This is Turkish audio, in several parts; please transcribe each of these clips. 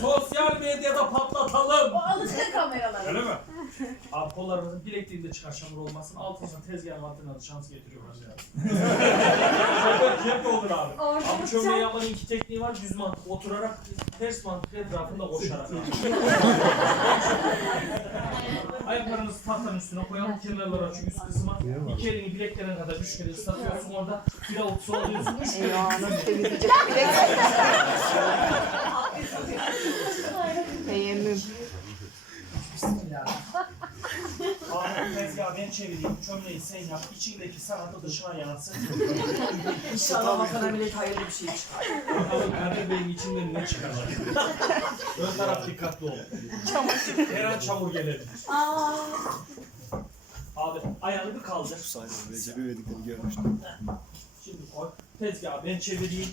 Sosyal medyada patlatalım. O alıştı kameralara. Öyle mi? Abi kollarımızın bilekliğinde çıkar çamur olmasın. Altına tezgahın altına da şans getiriyorlar ya. Şoför cep olur abi. Orada Abi çömleği yapmanın iki tekniği var. Düz mantık oturarak, ters mantık etrafında koşarak. Ayaklarınızı tahtanın üstüne koyalım. Kenarlara şu üst kısma. İki elini bileklerine kadar üç kere ıslatıyorsun orada. Bir avuç soluyorsun. Üç kere. Ayağını temizleyecek bile. Teyemmüm. Abi tezgahı ben çevireyim. Çömleği sen yap. İçindeki sanatı dışına yansın. İnşallah vatan millet hayırlı bir şey çıkar. Bakalım Kadir Bey'in içinden ne çıkacak? Ön taraf dikkatli ol. Her an çamur gelebilir. Aa. Abi ayağını bir kaldır. Sadece Recep'i verdiklerini görmüştüm. Şimdi koy. Tezgahı ben çevireyim.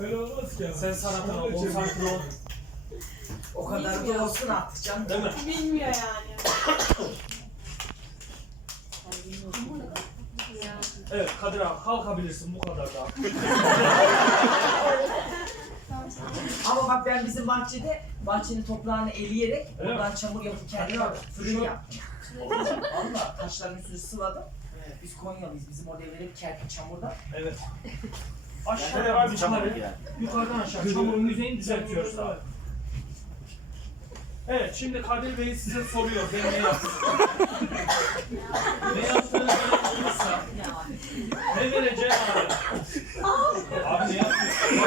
Öyle olmaz ki. Sen sanatına konsantre ol. O kadar da olsun artık canım. Değil mi? Bilmiyor yani. Evet Kadir abi kalkabilirsin bu kadar da. Ama bak ben bizim bahçede bahçenin toprağını eleyerek mi? oradan çamur yapıp kendim fırın yaptım. Valla taşların üstünü sıvadım. Biz Konyalıyız. Bizim orada evler hep kerpiç çamurda. Evet. Aşağıya yukarı. Yukarıdan aşağı çamurun yüzeyini düzeltiyoruz abi. Evet şimdi Kadir Bey size soruyor ben ne yaptım? ne yaptığını bilmiyorsa ne vereceğim abi? Abi ne yapıyorsun?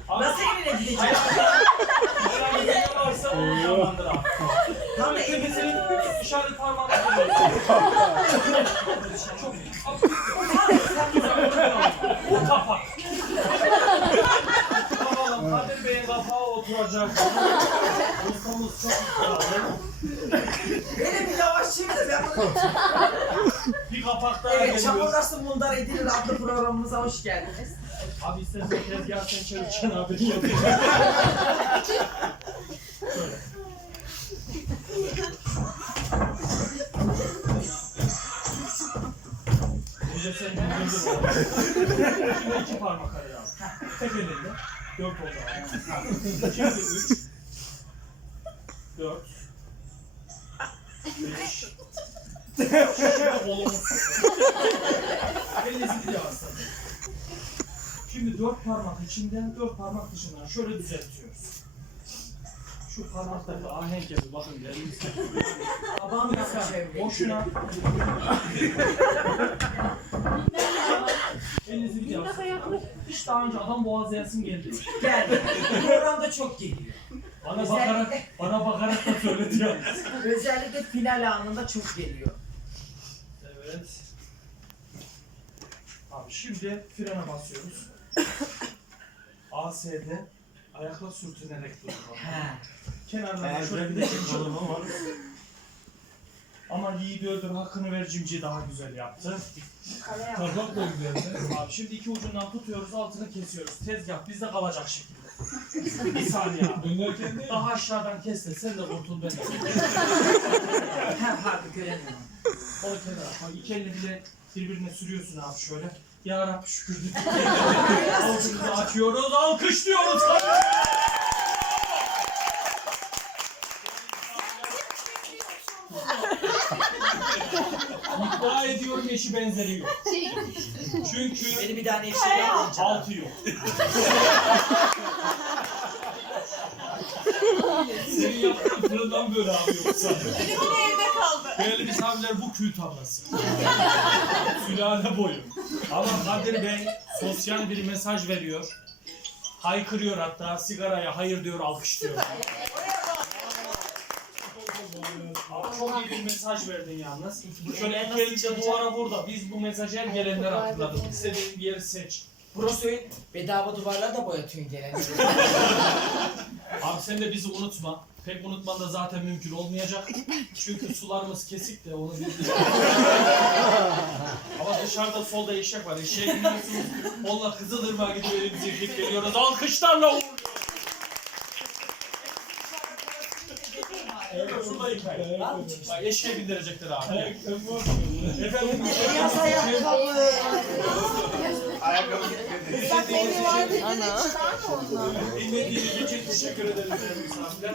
Nasıl evine gideceğim? Abi. Tam senin işaret parmağını. Çok O kapak. Bakalım Kadir Bey'in kapağı oturacak. Ustamız çok iddialı. Benim bir yavaşçıyım da ben bunu... Bir kapak daha Evet, geliyor. nasıl mundar edilir adlı programımıza hoş geldiniz. Abi istersen tezgah sen çevireceksin abi. Önce sen. Şimdi iki parmak araya al. Tek elinde. Dört oldu. Şimdi üç. Dört. Beş. Kolumu Elinizi bir yavaşlatın. Şimdi dört parmak içinden, dört parmak dışından şöyle düzeltiyoruz. Şu parmaktaki ahenk yapıyor. Bakın elimizde. Babam da çevre. Boşuna. Elinizi bir yavaşlatın. Hiç daha önce adam boğazlayasın geldi. Geldi. Bu programda çok geliyor. Bana bakarak, bana bakarak da söyledi yalnız. Özellikle final anında çok geliyor. Evet. Abi şimdi frene basıyoruz. AS'de ayakla sürtünerek duralım. He. Kenardan şöyle bir de cimci Ama yiğidi öldür hakkını ver cimci daha güzel yaptı. Tabak da güzeldi. Abi şimdi iki ucundan tutuyoruz altını kesiyoruz. Tezgah bizde kalacak şekilde. bir saniye abi. Dönerken de Daha aşağıdan kes de sen de kurtul ben de. He pardon göremiyorum. Onu kenara koy. İki elini bile birbirine sürüyorsun abi şöyle. Ya Rabbi şükür. Avucumuzu açıyoruz, alkışlıyoruz. İddia ediyorum eşi benzeri yok. Çünkü Beni bir daha Nevşehir'e alınca. altı yok. Senin yaptığın fırından böyle abi yoksa. evde kaldı. Değerli misafirler bu kül tablası. Sülale boyu. Ama Kadir Bey sosyal bir mesaj veriyor. Haykırıyor hatta sigaraya hayır diyor alkışlıyor. Abi çok iyi bir mesaj verdin yalnız. Şöyle iki elinde duvara burada. Biz bu mesajı her gelenler hatırladık. İstediğin bir yeri seç. Burası bedava duvarlar da boyatıyorsun gelen. Abi sen de bizi unutma. Pek unutman da zaten mümkün olmayacak. Çünkü sularımız kesik de onu bildik. Ama dışarıda solda eşek var. Eşeğe gidiyorsunuz. Onunla Kızılırmak'a gidiyor elimizi yıkayıp geliyoruz. Alkışlarla uğurluyoruz. Şurada yıkayın. Bak eşeğe bindirecekler abi. Efendim Beyaz ayakkabı. Bak benim vardı. Ana. bilmediğiniz için teşekkür ederim. Misafirler.